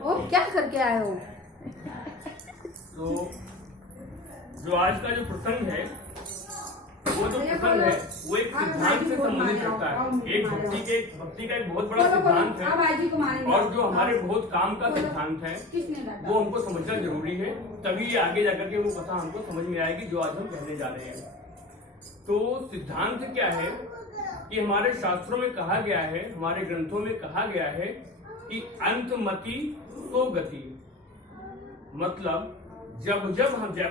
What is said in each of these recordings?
ओ क्या करके आए हो? तो जो आज का जो प्रसंग है, वो जो प्रसंग है वो एक सिद्धांत से संबंधित रखता है। एक भक्ति का एक बहुत बड़ा सिद्धांत है, और जो हमारे बहुत काम का सिद्धांत है वो हमको समझना जरूरी है, तभी ये आगे जाकर के वो कथा हमको समझ में आएगी जो आज हम कहने जा रहे हैं। तो सिद्धांत क्या है कि हमारे शास्त्रों में कहा गया है, हमारे ग्रंथों में कहा गया है कि अंतमति तो गति, मतलब जब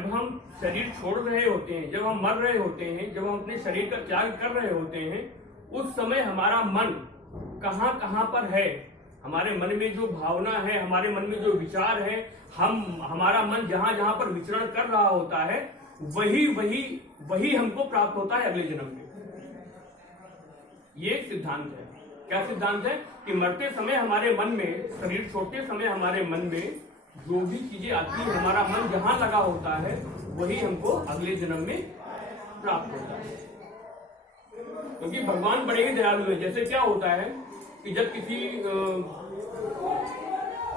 हम शरीर छोड़ रहे होते हैं, जब हम मर रहे होते हैं, जब हम अपने शरीर का त्याग कर रहे होते हैं, उस समय हमारा मन कहाँ कहाँ पर है, हमारे मन में जो भावना है, हमारे मन में जो विचार है, हमारा मन जहां जहां पर विचरण कर रहा होता है, वही हमको प्राप्त होता है अगले जन्म में। ये एक सिद्धांत है। क्या सिद्धांत है कि मरते समय हमारे मन में, शरीर छोड़ते समय हमारे मन में जो भी चीजें आती है, हमारा मन जहां लगा होता है वही हमको अगले जन्म में प्राप्त होता है। क्योंकि भगवान बड़े ही दयालु है। जैसे क्या होता है कि जब किसी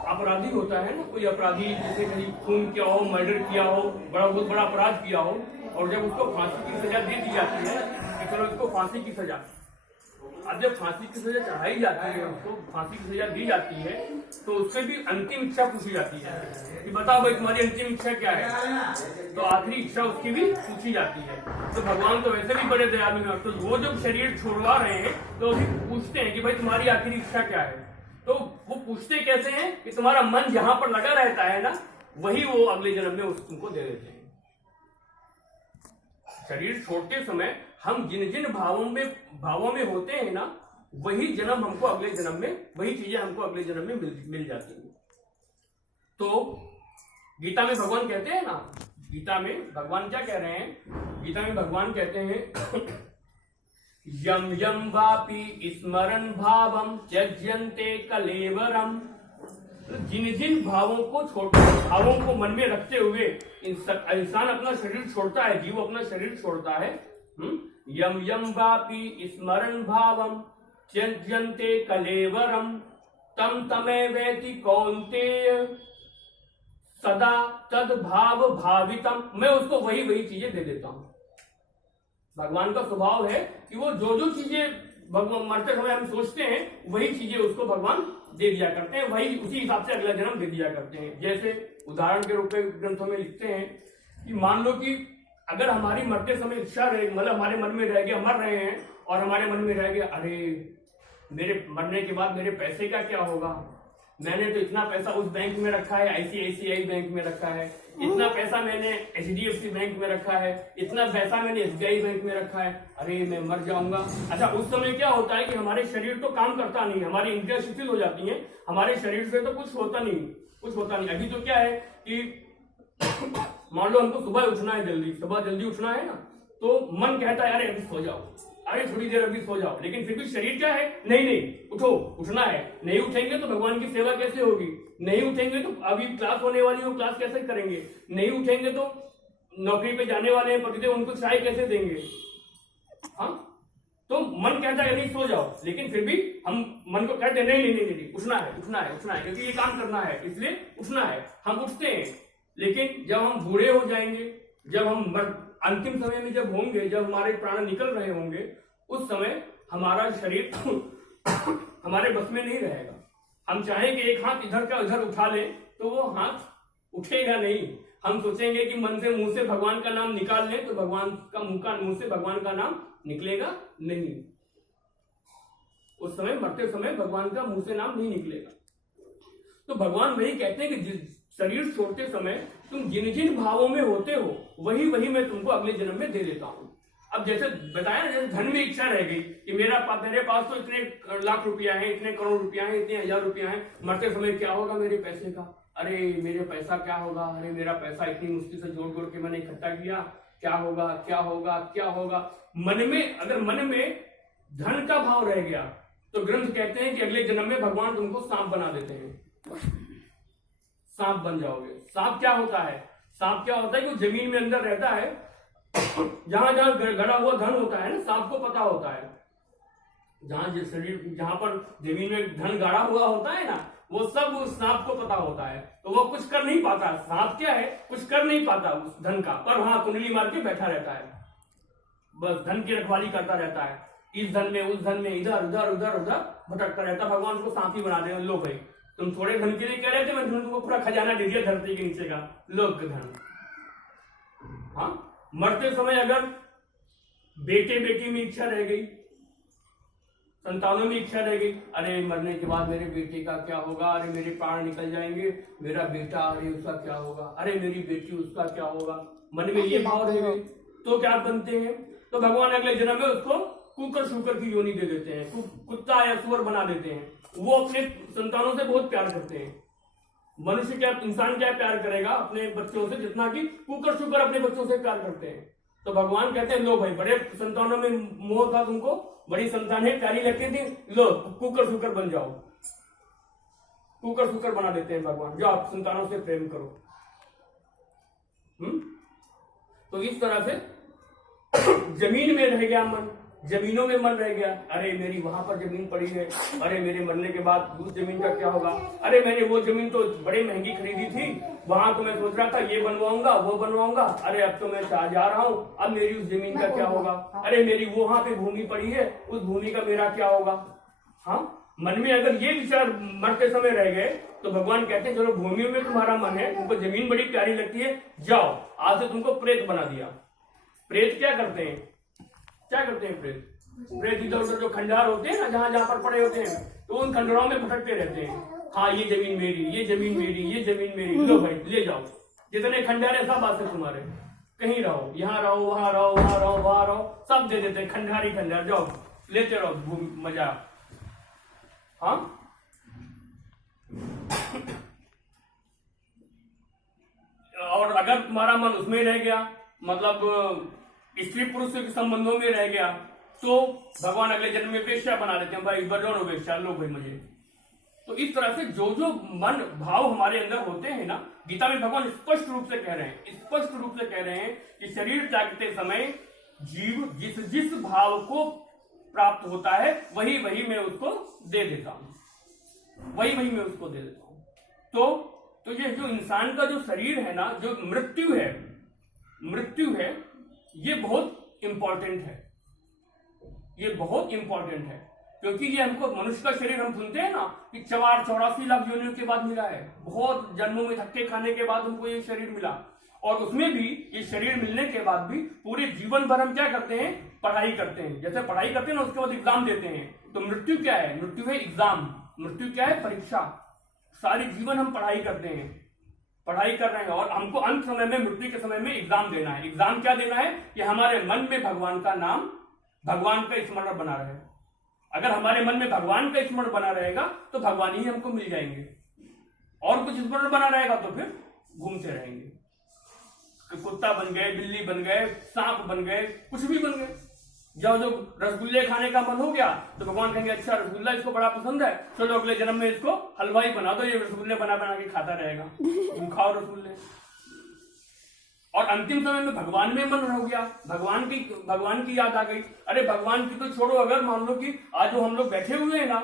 अपराधी होता है ना, कोई अपराधी जैसे कहीं खून किया हो, मर्डर किया हो, बहुत बड़ा अपराध किया हो, और जब उसको फांसी की सजा दे दी जाती है कि चलो इसको फांसी की सजा, अब जब फांसी की सजा चढ़ाई जाती है, उसको फांसी की सजा दी जाती है, तो उससे भी अंतिम इच्छा पूछी जाती है कि बताओ भाई तुम्हारी अंतिम इच्छा क्या है। तो आखिरी इच्छा उसकी भी पूछी जाती है। तो भगवान तो वैसे भी बड़े दयालु हैं, तो वो जब शरीर छोड़वा रहे हैं तो अभी पूछते हैं कि भाई तुम्हारी आखिरी इच्छा क्या है। तो वो पूछते कैसे हैं कि तुम्हारा मन जहां पर लगा रहता है ना, वही वो अगले जन्म में तुमको दे देते हैं। शरीर छोड़ते समय हम जिन जिन भावों में होते हैं ना, वही जन्म हमको अगले जन्म में, वही चीजें हमको अगले जन्म में मिल जाती हैं। तो गीता में भगवान कहते हैं ना, गीता में भगवान क्या कह रहे हैं? गीता में भगवान कहते हैं यम यम वापि स्मरन भावम त्यज्यन्ते कलेवरम। जिन जिन भावों को मन में रखते हुए इंसान अपना शरीर छोड़ता है, जीव अपना शरीर छोड़ता है, यम यम वापि स्मरन भावम त्यज्यन्ते कलेवरम तम तमेवेति कौन्तेय सदा तद भाव भावितम। मैं उसको वही चीजें दे देता हूं। भगवान का स्वभाव है कि वो जो चीजें भगवान मरते समय हम सोचते हैं, वही चीजें उसको भगवान दे दिया करते हैं, वही उसी हिसाब से अगला जन्म दे दिया करते हैं। जैसे उदाहरण के रूप में ग्रंथों में लिखते हैं कि मान लो कि अगर हमारी मरते समय इच्छा रहे, मतलब हमारे मन में रह गया, मर रहे हैं और हमारे मन में रह गया, अरे मेरे मरने के बाद मेरे पैसे का क्या होगा, मैंने तो इतना पैसा उस बैंक में रखा है, ICICI बैंक में रखा है, इतना पैसा मैंने HDFC बैंक में रखा है, इतना पैसा मैंने SBI बैंक में रखा है, अरे मैं मर जाऊंगा। अच्छा, उस समय क्या होता है कि हमारे शरीर तो काम करता नहीं, हमारी इंद्रियां शिथिल हो जाती हैं, हमारे शरीर से तो कुछ होता नहीं। अभी तो क्या है कि मान लो हमको सुबह उठना है, सुबह जल्दी उठना है ना, तो मन कहता है अरे अभी सो जाओ, अरे थोड़ी देर अभी सो जाओ, लेकिन फिर भी शरीर क्या है, नहीं उठो, उठना है। नहीं उठेंगे तो भगवान की सेवा कैसे होगी, नहीं उठेंगे तो अभी क्लास होने वाली हो, क्लास कैसे करेंगे, नहीं उठेंगे तो नौकरी पे जाने वाले हैं पतिदेव, उनको चाय कैसे देंगे। हाँ, तो मन कहता है नहीं सो जाओ, लेकिन फिर भी हम मन को कहते नहीं उठना है, क्योंकि ये काम करना है, इसलिए उठना है, हम उठते हैं। लेकिन जब हम बूढ़े हो जाएंगे, जब हम अंतिम समय में जब होंगे, जब हमारे प्राण निकल रहे होंगे, उस समय हमारा शरीर हमारे बस में नहीं रहेगा। हम चाहें कि एक हाथ इधर का उधर उठा लें तो वो हाथ उठेगा नहीं। हम सोचेंगे कि मन से, मुंह से भगवान का नाम निकाल लें तो भगवान का मुंह से भगवान का नाम निकलेगा नहीं। उस समय मरते समय भगवान का मुंह से नाम नहीं निकलेगा। तो भगवान वही कहते हैं कि शरीर छोड़ते समय तुम जिन जिन भावों में होते हो, वही मैं तुमको अगले जन्म में दे देता हूं। अब जैसे बताया ना, जैसे धन में इच्छा रह गई कि मेरे पास तो इतने लाख रुपया है, इतने करोड़ रुपया है, इतने हजार रुपया है, मरते समय क्या होगा मेरे पैसे का, अरे मेरे पैसा क्या होगा, अरे मेरा पैसा इतनी मुश्किल से जोड़ के मैंने इकट्ठा किया, क्या होगा। अगर मन में धन का भाव रह गया तो ग्रंथ कहते हैं कि अगले जन्म में भगवान तुमको सांप बना देते हैं, सांप बन जाओगे। सांप क्या होता है कि वो जमीन में अंदर रहता है, जहां गड़ा हुआ धन होता है ना, सांप को पता होता है, जहां पर जमीन में धन गाड़ा हुआ होता है ना, वो सब उस सांप को पता होता है, तो वो कुछ कर नहीं पाता। सांप क्या है, कुछ कर नहीं पाता उस धन का, पर वहां कुंडली मार के बैठा रहता है, बस धन की रखवाली करता रहता है, इस धन में उस धन में इधर उधर उधर उधर भटकता रहता। भगवान उसको सांप ही बना दे। लो भाई तुम थोड़े धन के लिए कह रहे थे, मैं तुमको पूरा खजाना दे दिया धरती के नीचे का, लोक धन। हाँ, मरते समय अगर बेटे बेटी में इच्छा रह गई, संतानों में इच्छा रह गई, अरे मरने के बाद मेरे बेटे का क्या होगा, अरे मेरे प्राण निकल जाएंगे, मेरा बेटा अरे उसका क्या होगा, अरे मेरी बेटी उसका क्या होगा, मन में ये भाव रह गए, तो क्या बनते हैं, तो भगवान अगले जन्म में उसको कुकर शुकर की योनि दे देते हैं, कुत्ता या सुअर बना देते हैं। वो अपने संतानों से बहुत प्यार करते हैं। मनुष्य क्या, इंसान क्या प्यार करेगा अपने बच्चों से, जितना कि कुकर शुकर अपने बच्चों से प्यार करते हैं। तो भगवान कहते हैं लो भाई, बड़े संतानों में मोह था तुमको, बड़ी संतान है, प्यारी लगती थी, लो कुकर शुकर बन जाओ, कुकर शुकर बना देते हैं भगवान, जो आप संतानों से प्रेम करो। तो इस तरह से जमीन में रह गया मन, जमीनों में मन रह गया, अरे मेरी वहां पर जमीन पड़ी है, अरे मेरे मरने के बाद उस जमीन का क्या होगा, अरे मैंने वो जमीन तो बड़ी महंगी खरीदी थी, वहां तो मैं सोच रहा था ये बनवाऊंगा वो बनवाऊंगा, अरे अब तो मैं जा रहा हूँ, अब मेरी उस जमीन का क्या होगा, अरे मेरी वहां पे भूमि पड़ी है, उस भूमि का मेरा क्या होगा। हाँ, मन में अगर ये विचार मरते समय रह गए तो भगवान कहते हैं चलो भूमि में तुम्हारा मन है, तुमको जमीन बड़ी प्यारी लगती है, जाओ आज से तुमको प्रेत बना दिया। प्रेत क्या करते हैं, क्या करते हैं प्रेत, प्रेत इधर उधर जो खंडार होते हैं ना, जहां जहां पर पड़े होते हैं, तो उन खंडरों में भटकते रहते हैं। हाँ ये जमीन मेरी, ये जमीन मेरी, ये जमीन मेरी, लो भाई ले जाओ, जितने खंडार है सब आते तुम्हारे, कहीं रहो, यहाँ रहो, वहां रहो, वहां रहो, वहां रहो, सब दे देते हैं, खंडारी खंडार, जाओ लेते रहो मजा। हाँ और अगर तुम्हारा मन उसमें रह गया, मतलब स्त्री पुरुष के संबंधों में रह गया, तो भगवान अगले जन्म में वेश्या बना देते हैं, भाई बनो वेश्या, लो भाई मुझे। तो इस तरह से जो जो मन भाव हमारे अंदर होते हैं ना, गीता में भगवान स्पष्ट रूप से कह रहे हैं, स्पष्ट रूप से कह रहे हैं कि शरीर त्यागते समय जीव जिस जिस भाव को प्राप्त होता है वही वही मैं उसको दे देता हूं, वही वही मैं उसको दे देता हूं। तो ये जो इंसान का जो शरीर है ना, जो मृत्यु है, ये बहुत इंपॉर्टेंट है, ये बहुत इंपॉर्टेंट है, क्योंकि ये हमको मनुष्य का शरीर हम सुनते हैं ना कि 84 लाख योनियों के बाद मिला है, बहुत जन्मों में धक्के खाने के बाद हमको ये शरीर मिला, और उसमें भी ये शरीर मिलने के बाद भी पूरे जीवन भर हम क्या करते हैं, पढ़ाई करते हैं। जैसे पढ़ाई करते हैं ना, उसके बाद एग्जाम देते हैं। तो मृत्यु क्या है, मृत्यु है एग्जाम, मृत्यु क्या है, परीक्षा। सारी जीवन हम पढ़ाई करते हैं, पढ़ाई कर रहे हैं, और हमको अंत समय में, मृत्यु के समय में एग्जाम देना है। एग्जाम क्या देना है कि हमारे मन में भगवान का नाम, भगवान का स्मरण बना रहे। अगर हमारे मन में भगवान का स्मरण बना रहेगा तो भगवान ही हमको मिल जाएंगे, और कुछ स्मरण बना रहेगा तो फिर घूमते रहेंगे, कुत्ता बन गए, बिल्ली बन गए, सांप बन गए, कुछ भी बन गए। जब रसगुल्ले खाने का मन हो गया तो भगवान कहेंगे अच्छा रसगुल्ला इसको बड़ा पसंद है, चलो अगले जन्म में इसको हलवाई बना दो, ये रसगुल्ले बना बना के खाता रहेगा, तुम खाओ रसगुल्ले। और अंतिम समय में भगवान में मन हो गया, भगवान की याद आ गई। अरे भगवान की तो छोड़ो, अगर मान लो कि आज जो हम लोग बैठे हुए हैं ना,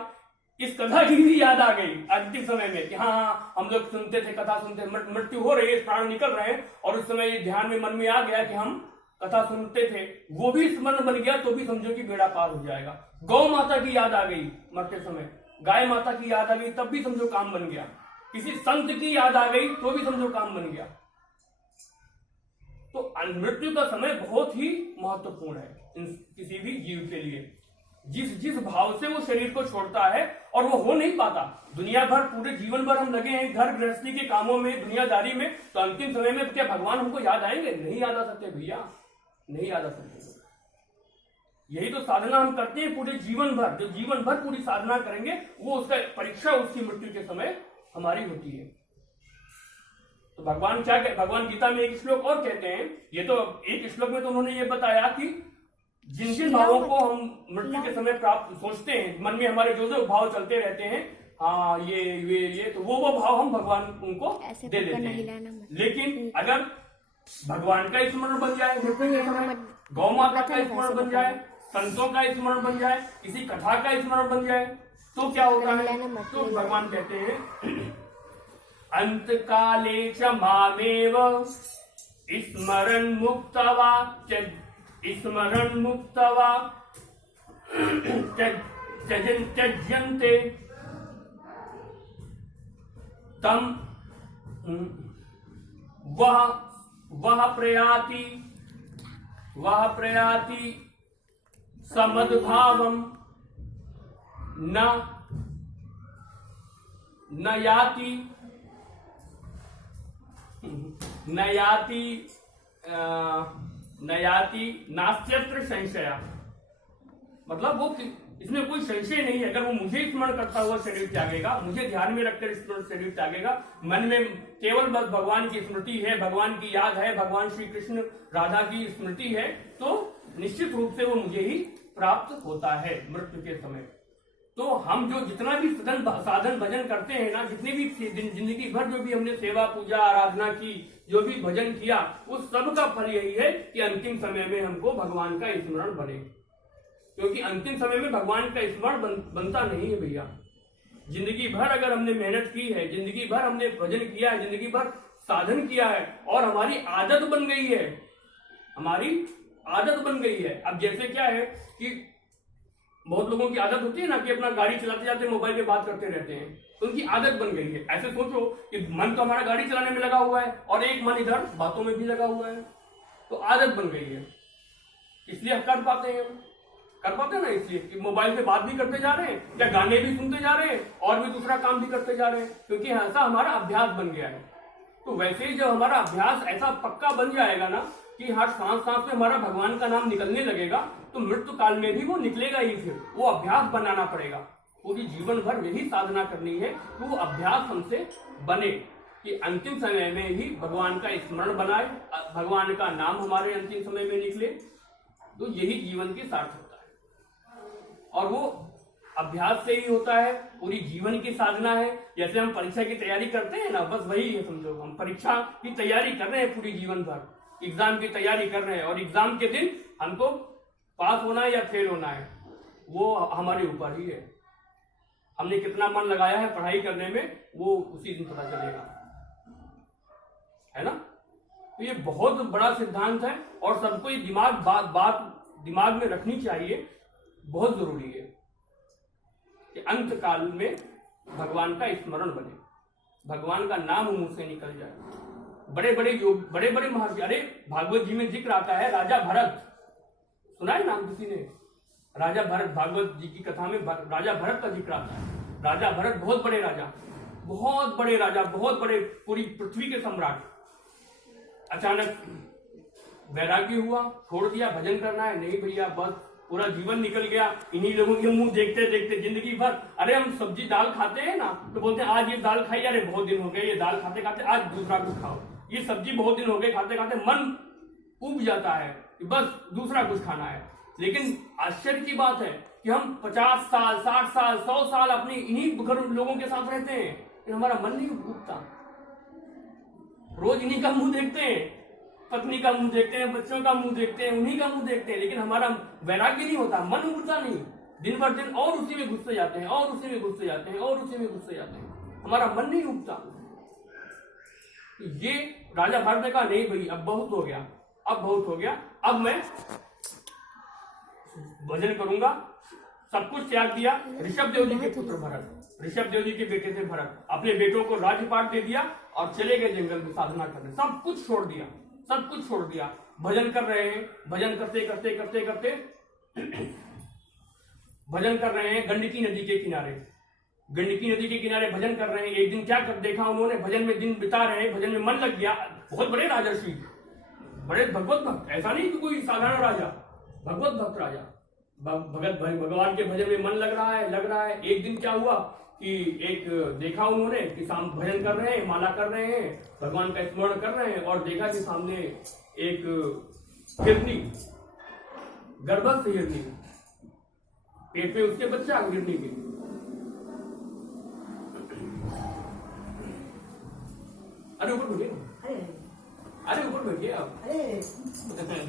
इस कथा की भी याद आ गई अंतिम समय में कि हाँ हम लोग सुनते थे, कथा सुनते, मृत्यु हो रही है, प्राण निकल रहे हैं, और उस समय ये ध्यान में मन में आ गया कि हम कथा सुनते थे, वो भी स्मरण बन गया, तो भी समझो कि बेड़ा पार हो जाएगा। गौ माता की याद आ गई मरते समय, गाय माता की याद आ गई, तब भी समझो काम बन गया। किसी संत की याद आ गई तो भी समझो काम बन गया। तो मृत्यु का समय बहुत ही महत्वपूर्ण है किसी भी जीव के लिए। जिस भाव से वो शरीर को छोड़ता है, और वो हो नहीं पाता, दुनिया भर पूरे जीवन भर हम लगे हैं घर गृहस्थी के कामों में, दुनियादारी में, तो अंतिम समय में क्या भगवान हमको याद आएंगे? नहीं याद आ सकते भैया, नहीं याद आ सकते। यही तो साधना हम करते हैं पूरे जीवन भर, जो जीवन भर पूरी साधना करेंगे वो उसका परीक्षा उसकी मृत्यु के समय हमारी होती है। तो भगवान क्या कहते, भगवान गीता में एक श्लोक और कहते हैं, ये तो एक श्लोक में तो उन्होंने ये बताया कि जिन जिन भावों को हम मृत्यु के समय प्राप्त सोचते हैं, मन में हमारे जो जो भाव चलते रहते हैं, हाँ ये तो वो भाव हम भगवान उनको दे देते हैं। लेकिन अगर भगवान का स्मरण बन जाए मृत्यु के समय, गौ माता का स्मरण बन जाए, संतों का स्मरण बन जाए, किसी कथा का स्मरण बन जाए, तो क्या होता है? तो भगवान कहते हैं अंत काले च मामेव स्मरण मुक्तवा त्यजन्ते तम वह प्रयाति समद्भावम न याति नास्त्यत्र संशया। मतलब वो इसमें कोई संशय नहीं है, अगर वो मुझे स्मरण करता हुआ शरीर त्यागेगा, मुझे ध्यान में रखकर शरीर त्यागेगा, मन में केवल बस भगवान की स्मृति है, भगवान की याद है, भगवान श्री कृष्ण राधा की स्मृति है, तो निश्चित रूप से वो मुझे ही प्राप्त होता है मृत्यु के समय। तो हम जो जितना भी साधन भजन करते हैं ना, जितनी भी जिंदगी भर जो भी हमने सेवा पूजा आराधना की, जो भी भजन किया, उस सब का फल यही है कि अंतिम समय में हमको भगवान का स्मरण बने। क्योंकि अंतिम समय में भगवान का स्मरण बनता नहीं है भैया। जिंदगी भर अगर हमने मेहनत की है, जिंदगी भर हमने भजन किया है, जिंदगी भर साधन किया है और हमारी आदत बन गई है, हमारी आदत बन गई है। अब जैसे क्या है कि बहुत लोगों की आदत होती है ना कि अपना गाड़ी चलाते जाते मोबाइल पे बात करते रहते हैं, तो उनकी आदत बन गई है। ऐसे सोचो कि मन तो हमारा गाड़ी चलाने में लगा हुआ है और एक मन इधर बातों में भी लगा हुआ है, तो आदत बन गई है। इसलिए हम कर पाते हैं ना, इसलिए कि मोबाइल पे बात भी करते जा रहे हैं या गाने भी सुनते जा रहे हैं और भी दूसरा काम भी करते जा रहे हैं, क्योंकि ऐसा हमारा अभ्यास बन गया है। तो वैसे ही जब हमारा अभ्यास ऐसा पक्का बन जाएगा ना कि हर सांस सांस में हमारा भगवान का नाम निकलने लगेगा, तो मृत्यु काल में भी वो निकलेगा ही। फिर वो अभ्यास बनाना पड़ेगा, पूरी जीवन भर यही साधना करनी है कि वो अभ्यास हमसे बने कि अंतिम समय में ही भगवान का स्मरण बनाए, भगवान का नाम हमारे अंतिम समय में निकले। तो यही जीवन की सार्थकता है और वो अभ्यास से ही होता है, पूरी जीवन की साधना है। जैसे हम परीक्षा की तैयारी करते हैं ना, बस वही है, समझो हम परीक्षा की तैयारी कर रहे हैं, पूरी जीवन भर एग्जाम की तैयारी कर रहे हैं और एग्जाम के दिन हमको पास होना है या फेल होना है, वो हमारे ऊपर ही है। हमने कितना मन लगाया है पढ़ाई करने में, वो उसी दिन पता चलेगा, है ना। तो ये बहुत बड़ा सिद्धांत है और सबको ये बात दिमाग में रखनी चाहिए, बहुत जरूरी है कि अंत काल में भगवान का स्मरण बने, भगवान का नाम मुंह से निकल जाए। बड़े बड़े महर्षि, अरे भागवत जी में जिक्र आता है राजा भरत, सुना है नाम किसी ने? राजा भरत, भागवत जी की कथा में राजा भरत का जिक्र आता है। राजा भरत बहुत बड़े राजा, बहुत बड़े पूरी पृथ्वी के सम्राट। अचानक वैराग्य हुआ, छोड़ दिया, भजन करना है नहीं भैया, बस पूरा जीवन निकल गया इन्हीं लोगों के मुंह देखते देखते जिंदगी भर। अरे हम सब्जी दाल खाते हैं ना, तो बोलते हैं आज ये दाल खाई, अरे बहुत दिन हो गए ये दाल खाते खाते, आज दूसरा कुछ खाओ। ये सब्जी बहुत दिन हो गए खाते खाते, मन उब जाता है कि बस दूसरा कुछ खाना है। लेकिन आश्चर्य की बात है कि हम 50 साल 60 साल 100 साल अपने इन्हीं लोगों के साथ रहते हैं, लेकिन हमारा मन नहीं उबता। रोज इन्हीं का मुंह देखते हैं, पत्नी का मुंह देखते हैं, बच्चों का मुंह देखते हैं, उन्हीं का मुंह देखते हैं, लेकिन हमारा वैराग्य नहीं होता, मन उबता नहीं। दिन भर दिन और उसी में घुसते जाते हैं और उसी में घुसते जाते हैं और उसी में घुसते जाते हैं, हमारा मन नहीं उबता। ये राजा भरत ने कहा नहीं भाई अब बहुत हो गया, अब मैं भजन करूंगा, सब कुछ त्याग दिया। ऋषभ देव जी के पुत्र भरत, ऋषभ देव जी के बेटे थे भरत, अपने बेटों को राज्यपाट दे दिया और चले गए जंगल में साधना करने। सब कुछ छोड़ दिया, भजन कर रहे हैं, भजन करते भजन कर रहे हैं गंडकी नदी के किनारे भजन कर रहे हैं। एक दिन क्या कर देखा उन्होंने, भजन में दिन बिता रहे हैं, भजन में मन लग गया। बहुत बड़े राजर्षि, बड़े भगवत भक्त, ऐसा नहीं कि कोई साधारण राजा, भगवत भक्त राजा, भगवान के भजन में मन लग रहा है। एक दिन क्या हुआ कि एक देखा उन्होंने कि भजन कर रहे हैं, माला कर रहे हैं, भगवान का स्मरण कर रहे हैं और देखा कि सामने एक हिरनी, गर्भस्थ हिरनी, पेट पे उसके बच्चा हिरनी के। अरे ऊपर बैठिए आप।